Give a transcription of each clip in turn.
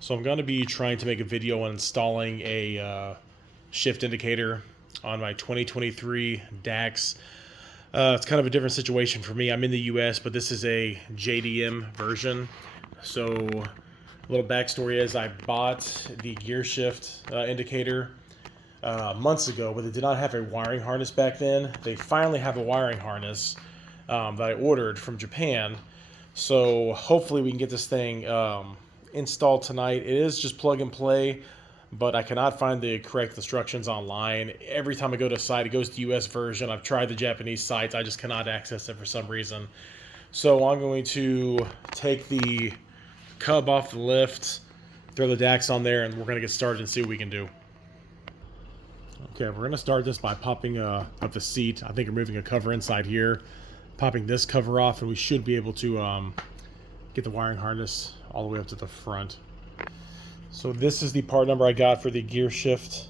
So I'm going to be trying to make a video on installing a shift indicator on my 2023 DAX. It's kind of a different situation for me. I'm in the US, but this is a JDM version. So a little backstory is I bought the gear shift indicator months ago, but they did not have a wiring harness back then. They finally have a wiring harness that I ordered from Japan. So hopefully we can get this thing installed tonight. It is just plug and play, but I cannot find the correct instructions online. Every time I go to a site, it goes to US version. I've tried the Japanese sites. I just cannot access it for some reason. So I'm going to take the cub off the lift, throw the DAX on there, and we're going to get started and see what we can do. Okay, we're going to start this by popping up the seat. I think removing a cover inside here, popping this cover off, and we should be able to get the wiring harness all the way up to the front. So this is the part number I got for the gear shift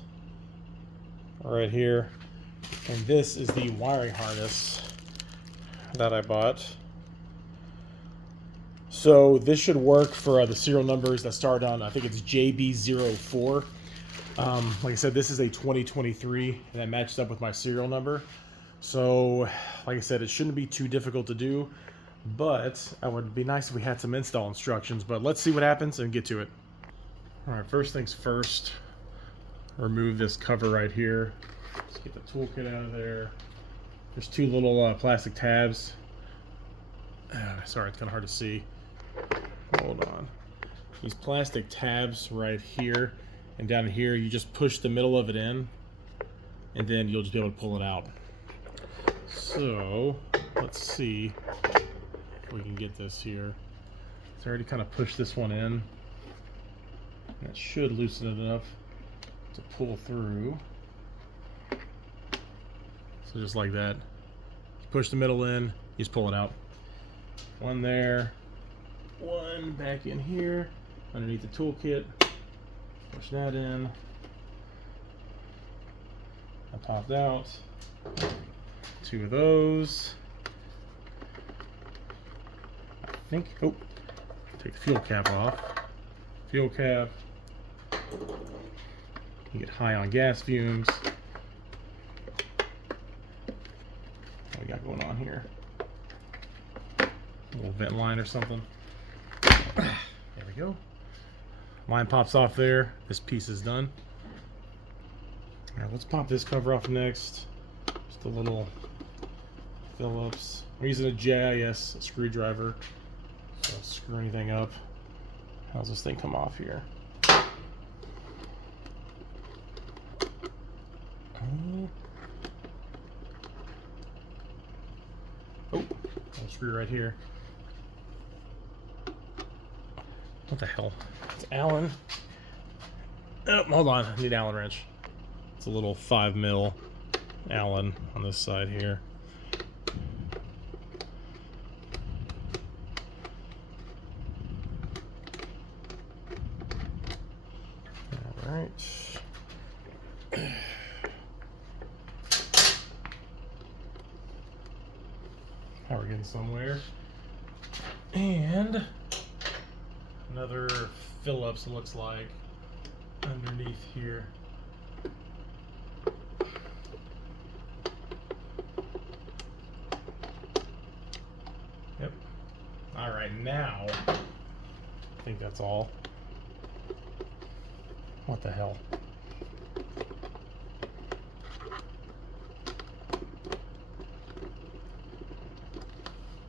right here. And this is the wiring harness that I bought. So this should work for the serial numbers that start on, I think it's JB04. Like I said, this is a 2023, and that matches up with my serial number. So, like I said, it shouldn't be too difficult to do, but it would be nice if we had some install instructions. But let's see what happens and get to it. All right, first things first, remove this cover right here. Let's get the toolkit out of there. There's two little plastic tabs. Sorry, it's kind of hard to see. Hold on. These plastic tabs right here. And down here, you just push the middle of it in, and then you'll just be able to pull it out. So, let's see if we can get this here. It's already kind of pushed this one in. That should loosen it enough to pull through. So just like that. You push the middle in, you just pull it out. One there, one back in here, underneath the toolkit. Push that in. I popped out. Two of those. I think, oh, take the fuel cap off. Fuel cap. You get high on gas fumes. What we got going on here? A little vent line or something. There we go. Line pops off there. This piece is done. All right, let's pop this cover off next. Just a little Phillips. I'm using a JIS screwdriver. So I'll screw anything up. How's this thing come off here? Oh, I'll screw right here. What the hell? It's Allen. Oh, hold on. I need Allen wrench. It's a little 5mm Allen on this side here. All right. Now we're getting somewhere. And another Phillips, looks like, underneath here. Yep. All right, now I think that's all. What the hell?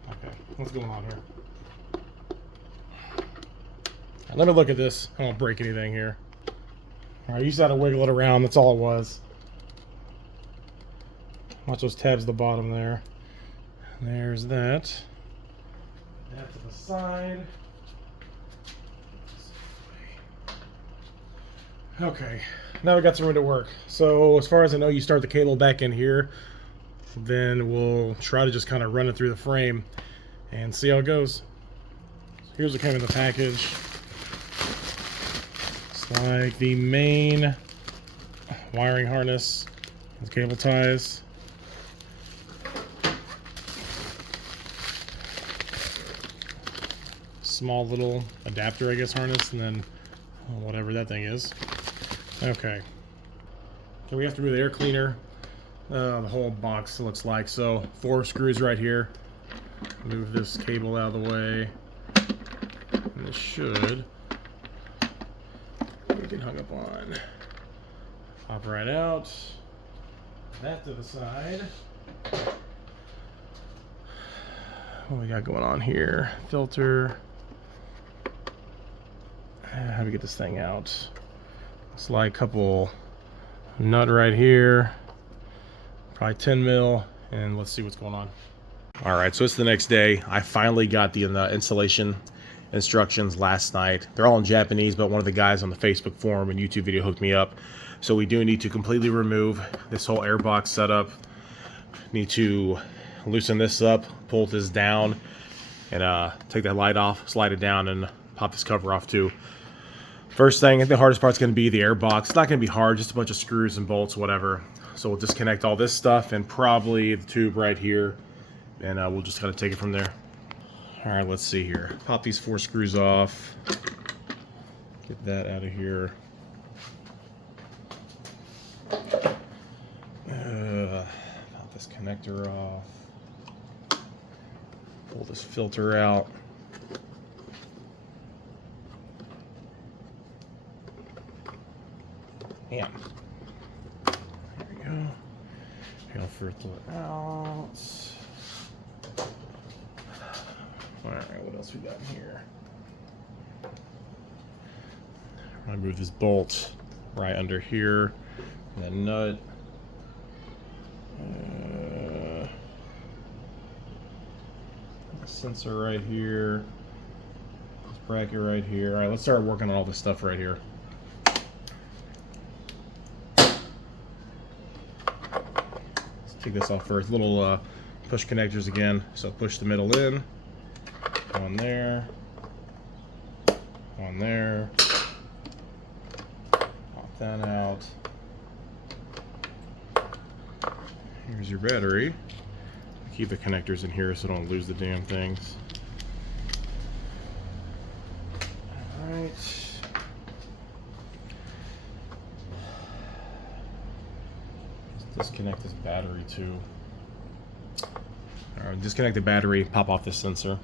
Okay, what's going on here? Let me look at this. I won't break anything here. All right, you just had to wiggle it around. That's all it was. Watch those tabs at the bottom there. There's that. That to the side. Okay, now we got some room to work. So as far as I know, you start the cable back in here. Then we'll try to just kind of run it through the frame and see how it goes. So here's what came in the package. Like the main wiring harness with cable ties. Small little adapter, I guess, harness, and then whatever that thing is. Okay. So we have to remove the air cleaner. The whole box looks like so. 4 screws right here. Move this cable out of the way. And this should get hung up on. Pop right out. That to the side. What we got going on here? Filter. How do we get this thing out? Slide a couple nut right here. Probably 10 mil, and let's see what's going on. All right, so it's the next day. I finally got the installation instructions last night. They're all in Japanese, but one of the guys on the Facebook forum and YouTube video hooked me up. So we do need to completely remove this whole airbox setup. Need to loosen this up, pull this down, and take that light off, slide it down, and pop this cover off too. First thing, I think the hardest part's going to be the airbox. It's not going to be hard, just a bunch of screws and bolts, whatever. So we'll disconnect all this stuff and probably the tube right here, and we'll just kind of take it from there. All right, let's see here. Pop these 4 screws off. Get that out of here. Pop this connector off. Pull this filter out. Damn. There we go. I'll filter it out. Alright, what else we got in here? I'm gonna move this bolt right under here. And that nut. Sensor right here. This bracket right here. Alright, let's start working on all this stuff right here. Take this off first. Little push connectors again. So push the middle in. On there. On there. Pop that out. Here's your battery. Keep the connectors in here so don't lose the damn things. Alright. Disconnect this battery too. Alright, disconnect the battery, pop off this sensor.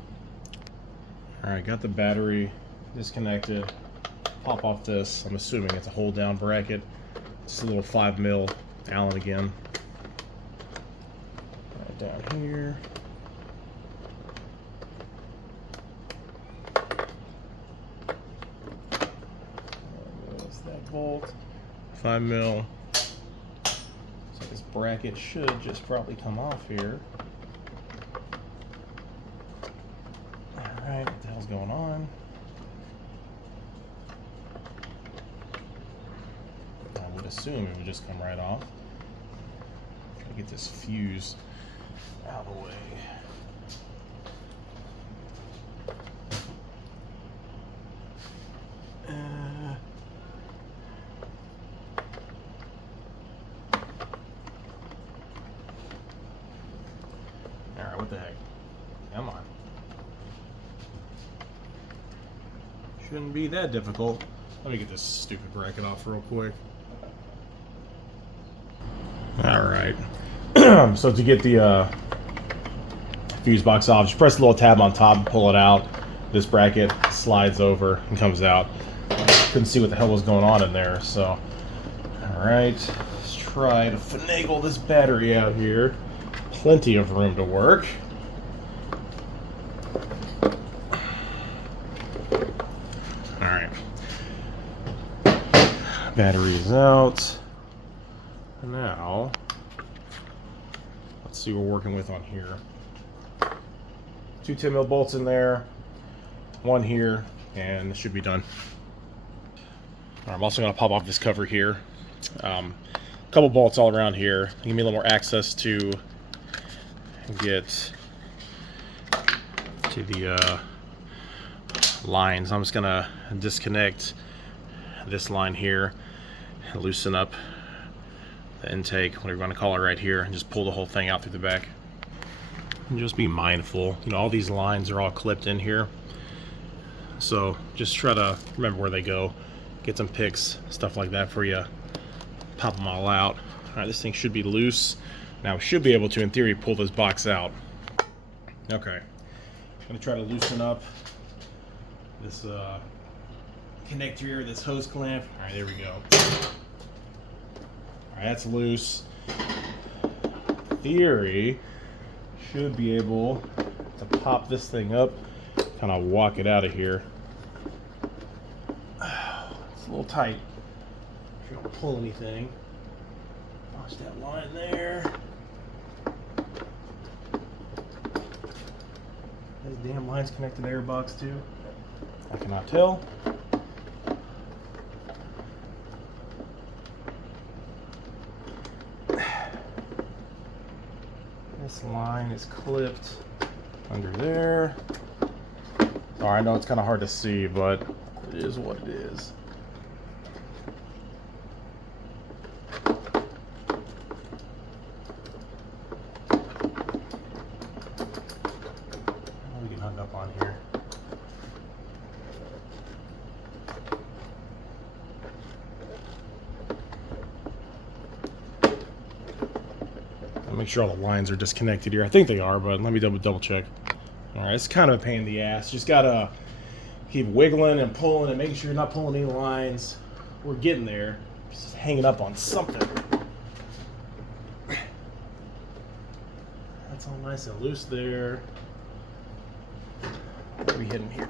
Alright, got the battery disconnected. Pop off this. I'm assuming it's a hold down bracket. Just a little 5 mil Allen again. Right down here. There's that bolt. 5 mil. This bracket should just probably come off here. Alright, what the hell's going on? I would assume it would just come right off. Try to get this fuse out of the way. Alright, what the heck? Come on. Shouldn't be that difficult. Let me get this stupid bracket off real quick. Alright. So to get the fuse box off, just press the little tab on top and pull it out. This bracket slides over and comes out. Couldn't see what the hell was going on in there, so. Alright. Let's try to finagle this battery out here. Plenty of room to work. Alright. Battery is out. Now, let's see what we're working with on here. 2 10 mil bolts in there, 1 here, and it should be done. I'm also going to pop off this cover here. A couple bolts all around here. Give me a little more access to get to the lines. I'm just going to disconnect this line here and loosen up the intake, whatever you want to call it, right here, and just pull the whole thing out through the back. And just be mindful, you know, all these lines are all clipped in here, so just try to remember where they go. get some picks, stuff like that for you. Pop them all out. All right, this thing should be loose. Now we should be able to, in theory, pull this box out. Okay, I'm gonna try to loosen up this connector here, this hose clamp. All right, there we go. All right, that's loose. Theory, should be able to pop this thing up, kind of walk it out of here. It's a little tight. If you don't pull anything, watch that line there. Those damn lines connect to the airbox too. I cannot tell. This line is clipped under there. Oh, I know it's kind of hard to see, but it is what it is. We get hung up on here. I'll make sure all the lines are disconnected here. I think they are, but let me double check. All right, it's kind of a pain in the ass. Just gotta keep wiggling and pulling and making sure you're not pulling any lines. We're getting there. Just hanging up on something. That's all nice and loose there. What are we hitting here?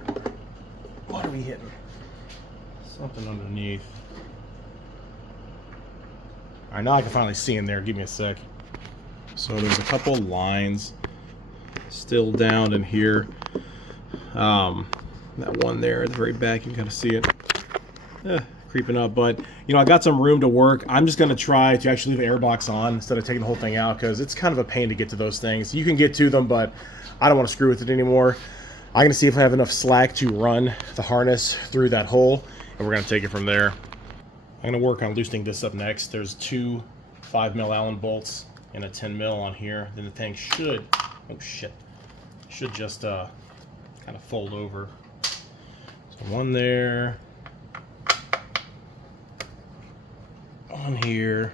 What are we hitting? Something underneath. All right, now I can finally see in there. Give me a sec. So there's a couple lines still down in here. That one there at the very back, you can kind of see it creeping up. But you know, I got some room to work. I'm just going to try to actually leave the airbox on instead of taking the whole thing out, because it's kind of a pain to get to those things. You can get to them, but I don't want to screw with it anymore. I'm going to see if I have enough slack to run the harness through that hole, and we're going to take it from there. I'm going to work on loosening this up next. There's two 5mm Allen bolts and a 10mm on here. Then the thing should, oh shit, should just kind of fold over. So one there, on here,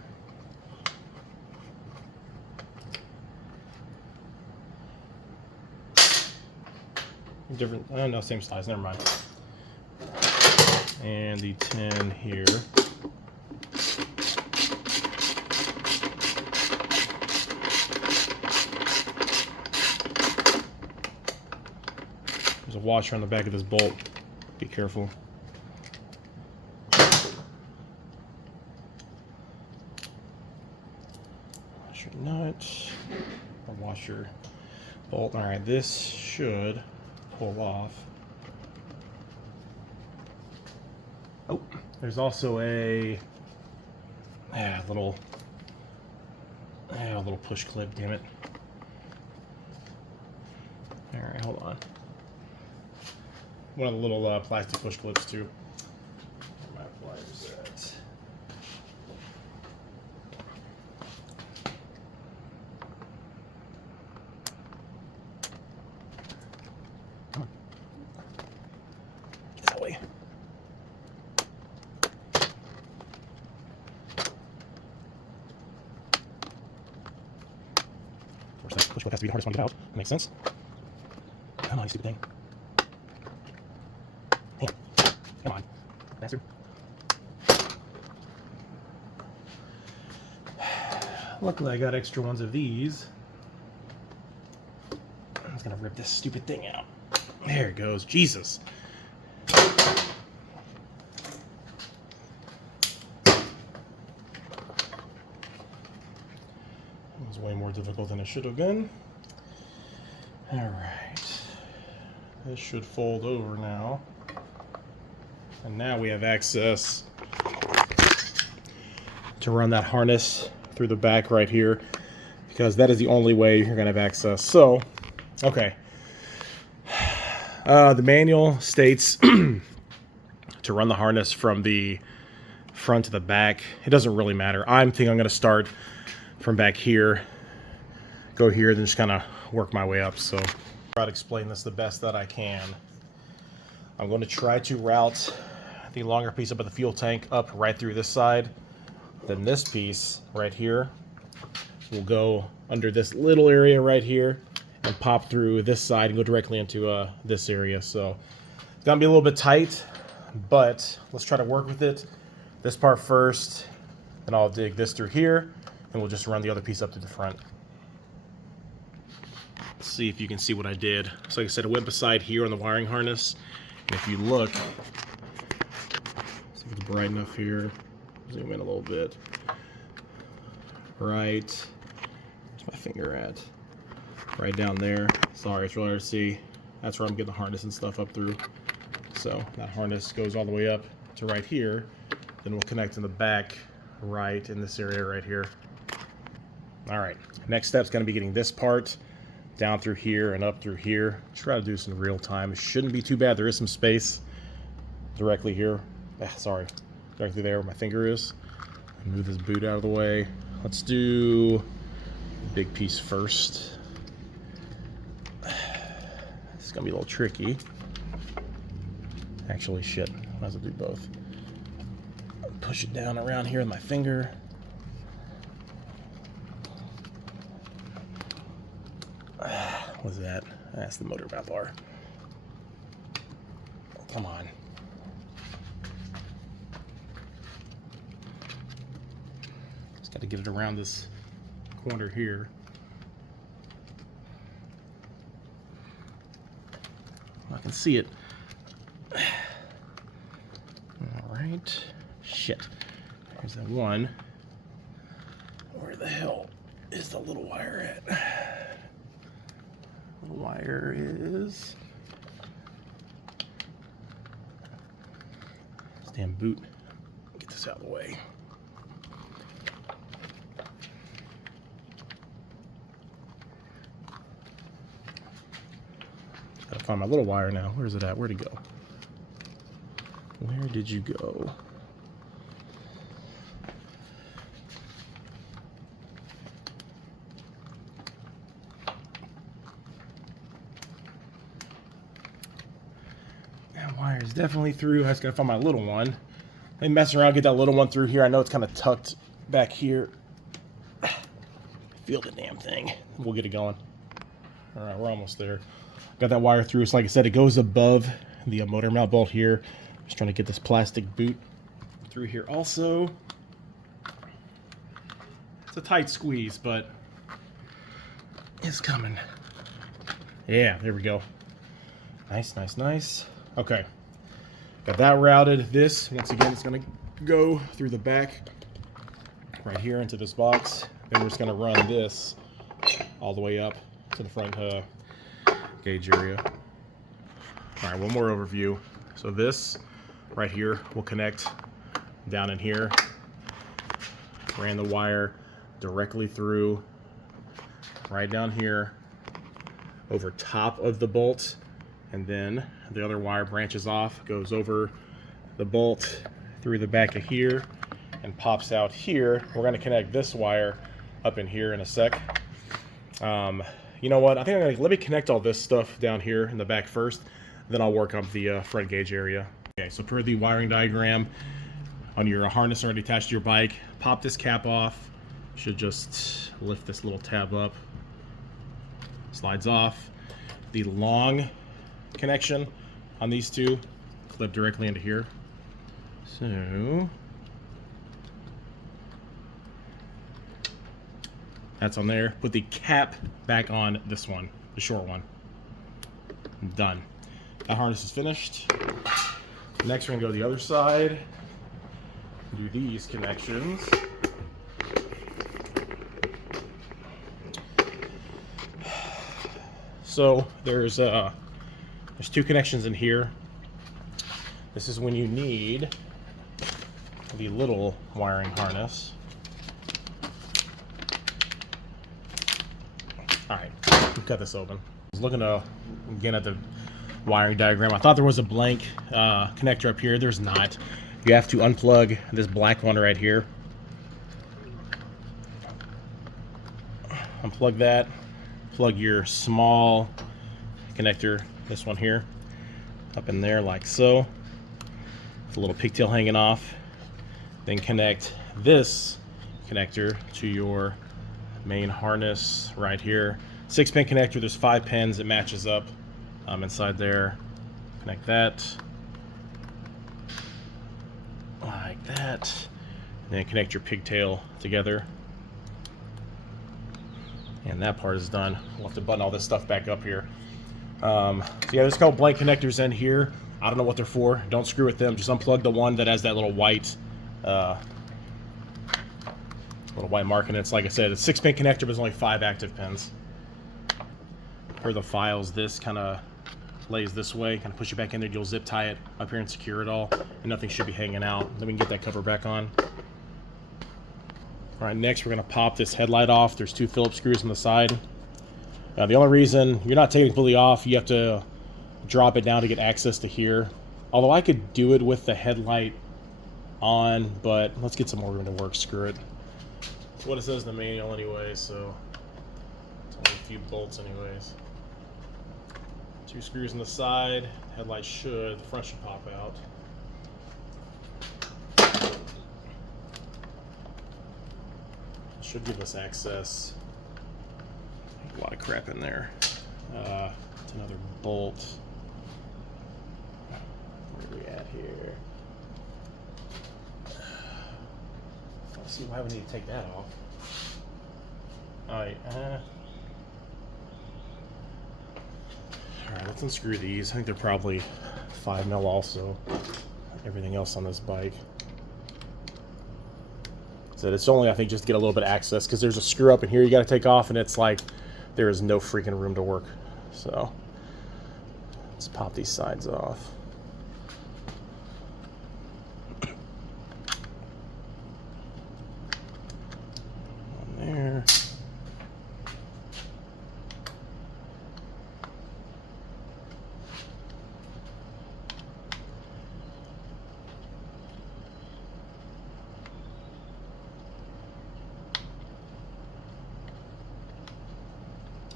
different, oh no, same size, never mind. And the 10 here. There's a washer on the back of this bolt. Be careful. Washer nut. A washer bolt. All right, this should pull off. Oh, there's also a little push clip. Damn it! All right, hold on. One of the little plastic push clips too. Where my pliers at? Come on. Get that way. Of course, that push clip has to be the hardest one to get out. That makes sense. Come on, you stupid thing. Come on, bastard. Luckily, I got extra ones of these. I'm just gonna rip this stupid thing out. There it goes. Jesus. It was way more difficult than it should have been. All right. This should fold over now. And now we have access to run that harness through the back right here, because that is the only way you're going to have access. So, okay. The manual states to run the harness from the front to the back. It doesn't really matter. I think I'm going to start from back here, go here, then just kind of work my way up. So, I'll try to explain this the best that I can. I'm going to try to route the longer piece up at the fuel tank up right through this side. Then this piece right here will go under this little area right here and pop through this side and go directly into this area. So it's gonna be a little bit tight, but let's try to work with it. This part first, then I'll dig this through here, and we'll just run the other piece up to the front. Let's see if you can see what I did. So like I said, I went beside here on the wiring harness, and if you look, see if it's bright enough here. Zoom in a little bit. Right, where's my finger at? Right down there. Sorry, it's really hard to see. That's where I'm getting the harness and stuff up through. So that harness goes all the way up to right here. Then we'll connect in the back right in this area right here. All right, next step's gonna be getting this part down through here and up through here. Try to do this in real time. It shouldn't be too bad. There is some space directly here. Sorry, directly there where my finger is. Move this boot out of the way. Let's do the big piece first. This is gonna be a little tricky. Actually, shit, might as well do both. Push it down around here with my finger. What's that? That's the motor mount bar. Come on. Just got to get it around this corner here. I can see it. All right. Shit. There's that one. Where the hell is the little wire at? Little wire is... This damn boot. Get this out of the way. Gotta find my little wire now. Where's it at? Where'd it go? Where did you go? That wire is definitely through. I just gotta find my little one. Let me mess around, get that little one through here. I know it's kind of tucked back here. Feel the damn thing. We'll get it going. All right, we're almost there. Got that wire through. So like I said, it goes above the motor mount bolt here. Just trying to get this plastic boot through here also. It's a tight squeeze, but it's coming. Yeah, there we go. Nice, nice, nice. Okay, got that routed. This, once again, it's gonna go through the back right here into this box. Then we're just gonna run this all the way up to the front gauge area. All right, one more overview. So this right here will connect down in here. Ran the wire directly through right down here over top of the bolt, and then the other wire branches off, goes over the bolt through the back of here and pops out here. We're going to connect this wire up in here in a sec. You know what? I think I'm gonna let me connect all this stuff down here in the back first, then I'll work on the front gauge area. Okay, so per the wiring diagram on your harness already attached to your bike, pop this cap off. Should just lift this little tab up. Slides off. The long connection on these two clip directly into here. So that's on there. Put the cap back on this one, the short one. Done. That harness is finished. Next, we're gonna go to the other side. Do these connections. So there's two connections in here. This is when you need the little wiring harness. All right, we've got this open. I was looking again at the wiring diagram. I thought there was a blank connector up here. There's not. You have to unplug this black one right here. Unplug that. Plug your small connector, this one here, up in there like so. with a little pigtail hanging off. Then connect this connector to your main harness right here. 6-pin connector, there's 5 pins, it matches up inside there. Connect that like that, and then connect your pigtail together, and that part is done. We'll have to button all this stuff back up here. So yeah, there's a couple blank connectors in here. I don't know what they're for. Don't screw with them. Just unplug the one that has that little white mark in it. It's like I said, it's a 6-pin connector, but there's only 5 active pins. Per the files, this kind of lays this way, kind of push it back in there. You'll zip tie it up here and secure it all, and nothing should be hanging out. Then we can get that cover back on. All right, next we're going to pop this headlight off. There's 2 Phillips screws on the side. The only reason you're not taking it completely off, you have to drop it down to get access to here. Although I could do it with the headlight on, but let's get some more room to work. Screw it. It's what it says in the manual anyway, so it's only a few bolts anyways. 2 screws on the side. Headlight the front should pop out. Should give us access. A lot of crap in there. It's another bolt. Where are we at here? Let's see why we need to take that off. Alright, alright, let's unscrew these. I think they're probably 5 mil also. Everything else on this bike. So it's only, I think, just to get a little bit of access, because there's a screw up in here you got to take off, and it's like there is no freaking room to work. So let's pop these sides off. On there.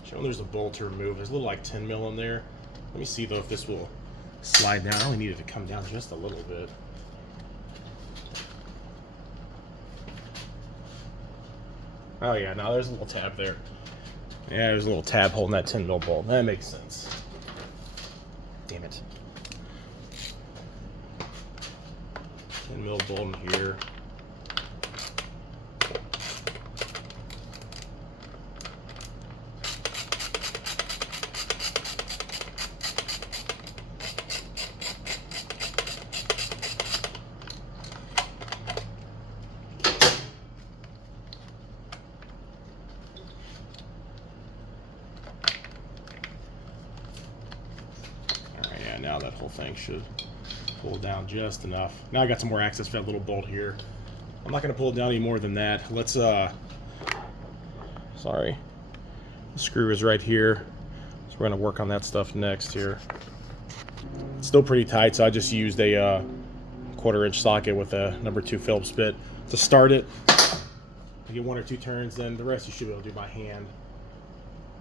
Showing there's a bolt to remove. There's a little like 10 mil in there. Let me see though if this will slide down. I only need it to come down just a little bit. Oh yeah, now there's a little tab there. Yeah, there's a little tab holding that 10 mil bolt. That makes sense. Damn it. 10 mil bolt in here. Now that whole thing should pull down just enough. Now I got some more access for that little bolt here. I'm not going to pull it down any more than that. Let's sorry, the screw is right here, so we're going to work on that stuff next here. It's still pretty tight, so I just used a 1/4-inch socket with a number 2 Phillips bit to start it. I get 1 or 2 turns, then the rest you should be able to do by hand.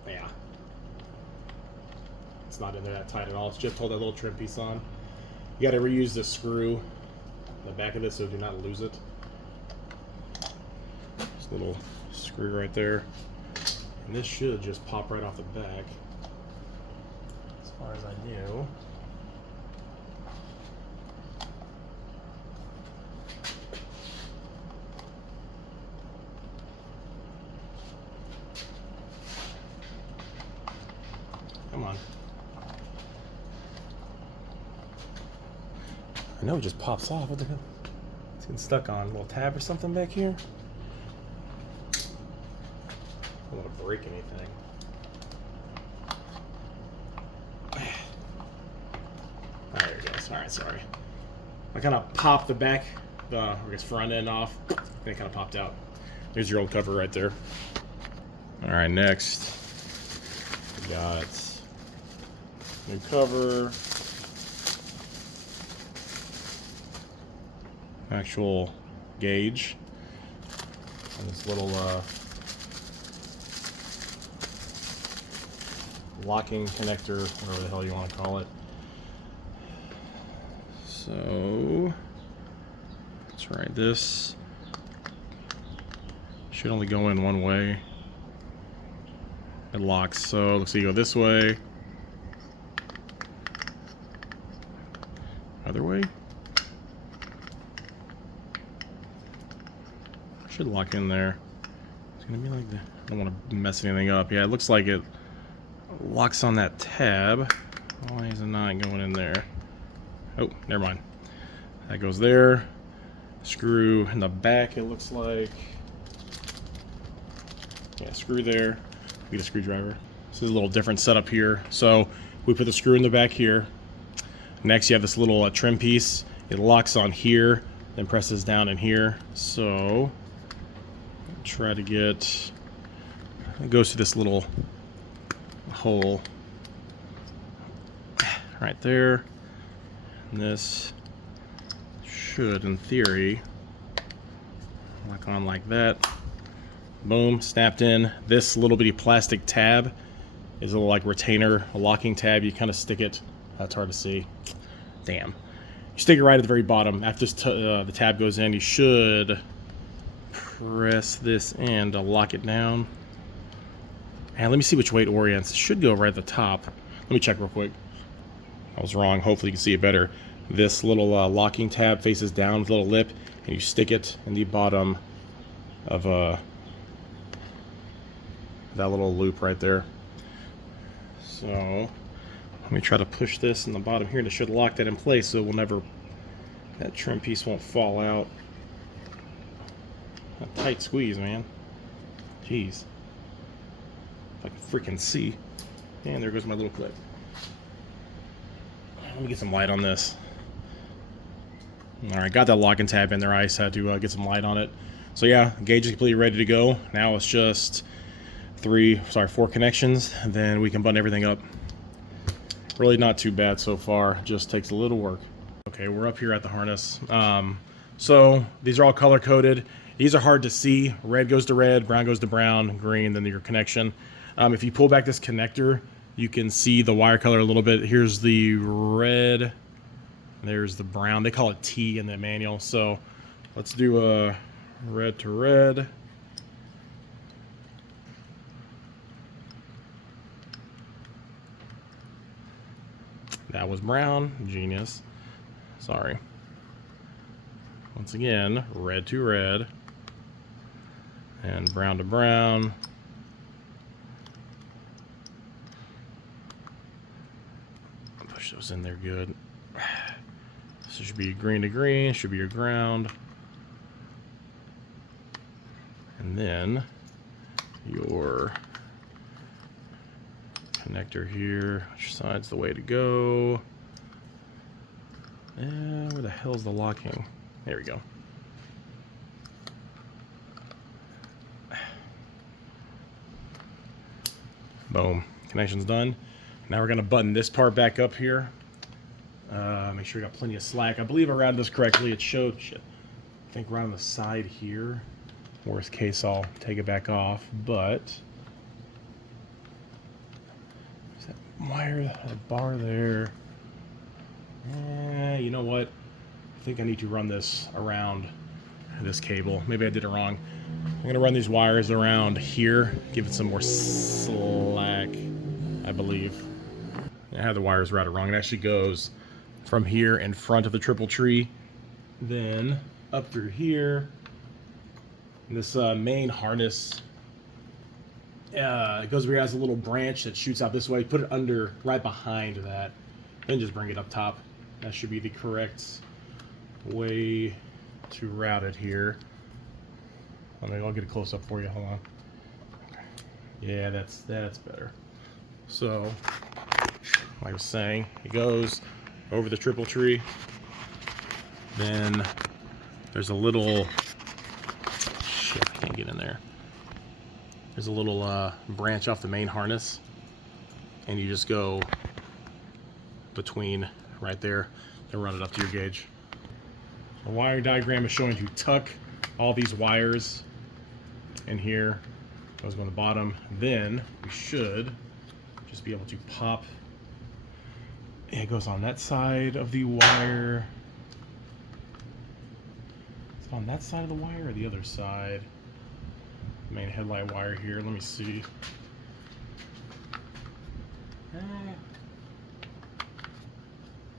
Yeah. It's not in there that tight at all. It's just hold that little trim piece on. You got to reuse this screw in the back of this so do not lose it. This little screw right there. And this should just pop right off the back, as far as I knew. Come on. I know it just pops off. What the hell? It's getting stuck on a little tab or something back here. I don't want to break anything. There it goes. Alright, sorry. I kind of popped the back, I guess front end off, and it kind of popped out. There's your old cover right there. Alright, next we got new cover. Actual gauge and this little locking connector, whatever the hell you want to call it. So That's right. This should only go in one way. It locks, so let's see, go this way. Other way. Should lock in there. It's gonna be like that. I don't want to mess anything up. Yeah, it looks like it locks on that tab. Why is it not going in there? Oh, never mind. That goes there. Screw in the back, it looks like. Yeah, screw there. Get a screwdriver. This is a little different setup here. So we put the screw in the back here. Next, you have this little trim piece. It locks on here, then presses down in here. So try to get. It goes to this little hole right there. And this should, in theory, lock on like that. Boom, snapped in. This little bitty plastic tab is a little like retainer, a locking tab. You kind of stick it. That's hard to see. Damn. You stick it right at the very bottom. After this the tab goes in, you should press this in to lock it down. And let me see which way it orients. It should go right at the top. Let me check real quick. I was wrong. Hopefully you can see it better. This little locking tab faces down with a little lip, and you stick it in the bottom of that little loop right there. So let me try to push this in the bottom here, and it should lock that in place so it will never, that trim piece won't fall out. A tight squeeze, man. Jeez. If I can freaking see. And there goes my little clip. Let me get some light on this. Alright, got that locking tab in there. I just had to get some light on it. So yeah, gauge is completely ready to go. Now it's just 4 connections, and then we can button everything up. Really not too bad so far, just takes a little work. Okay, we're up here at the harness. So these are all color coded. These are hard to see. Red goes to red, brown goes to brown, green, then your connection. If you pull back this connector, you can see the wire color a little bit. Here's the red, there's the brown. They call it T in the manual. So let's do a red to red. That was brown. Genius. Sorry. Once again, red to red. And brown to brown. Push those in there good. This should be green to green. Should be your ground. And then your connector here. Which side's the way to go? And where the hell's the locking? There we go. Boom. Connection's done. Now we're going to button this part back up here. Make sure we got plenty of slack. I believe I routed this correctly. It showed, I think, right on the side here. Worst case, I'll take it back off. But is that wire, that bar there? You know what? I think I need to run this around this cable. Maybe I did it wrong. I'm going to run these wires around here, give it some more slack, I believe. I have the wires routed wrong. It actually goes from here in front of the triple tree, then up through here. And this main harness, it goes where it has a little branch that shoots out this way. Put it under, right behind that, then just bring it up top. That should be the correct way to route it here. I'll get a close up for you. Hold on. Yeah, that's better. So, like I was saying, it goes over the triple tree. Then there's a little, shit, I can't get in there. There's a little branch off the main harness, and you just go between right there and run it up to your gauge. The wire diagram is showing to tuck all these wires in here. Those go on the bottom. Then we should just be able to pop. It goes on that side of the wire. Is it on that side of the wire or the other side? Main headlight wire here. Let me see.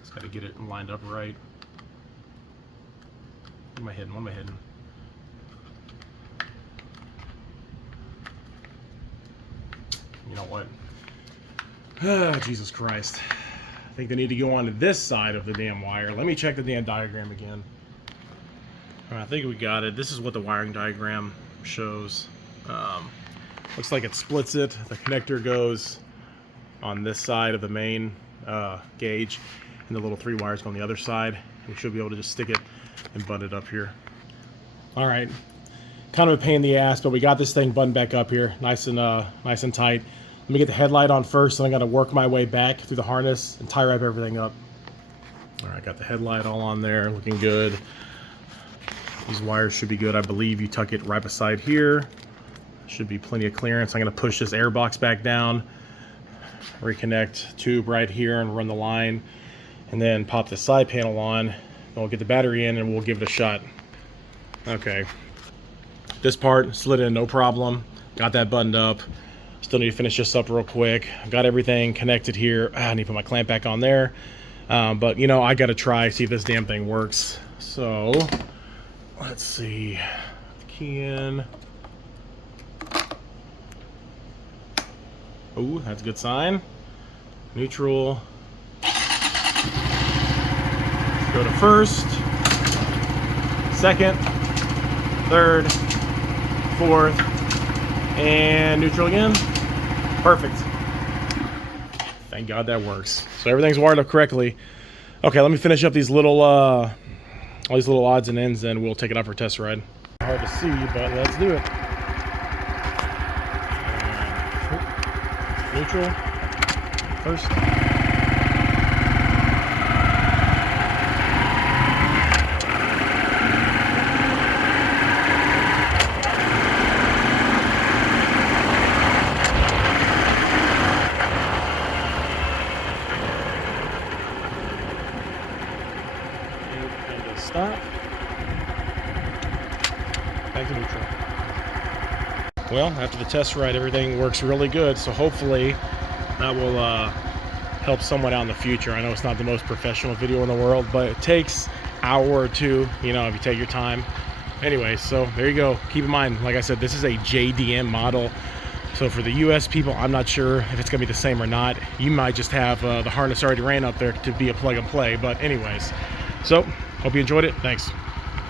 Just got to get it lined up right. What am I hitting? What am I hitting? You know what? Jesus Christ. I think they need to go on to this side of the damn wire. Let me check the damn diagram again. All right, I think we got it. This is what the wiring diagram shows. Looks like it splits it. The connector goes on this side of the main gauge, and the little 3 wires go on the other side. We should be able to just stick it and butt it up here. All right, kind of a pain in the ass, but we got this thing buttoned back up here, nice and tight. Let me get the headlight on first, and I got to work my way back through the harness and tie wrap everything up. All right, got the headlight all on there, looking good. These wires should be good. I believe you tuck it right beside here. Should be plenty of clearance. I'm going to push this airbox back down, reconnect tube right here and run the line, and then pop the side panel on. Then we'll get the battery in and we'll give it a shot. Okay. This part slid in no problem. Got that buttoned up. Still need to finish this up real quick. Got everything connected here. I need to put my clamp back on there. But, you know, I got to try, see if this damn thing works. So, let's see. Key in. Oh, that's a good sign. Neutral. Go to first, second, third, fourth, and neutral again. Perfect. Thank God that works. So everything's wired up correctly. Okay, let me finish up these little, all these little odds and ends, and we'll take it out for a test ride. Hard to see, but let's do it. Neutral, first. And stop. Back to neutral. Well, after the test ride, everything works really good, so hopefully that will help someone out in the future. I know it's not the most professional video in the world, but it takes an hour or two, you know, if you take your time. Anyway, so there you go. Keep in mind, like I said, this is a JDM model. So for the US people, I'm not sure if it's gonna be the same or not. You might just have the harness already ran up there to be a plug and play, but anyways. So, hope you enjoyed it. Thanks.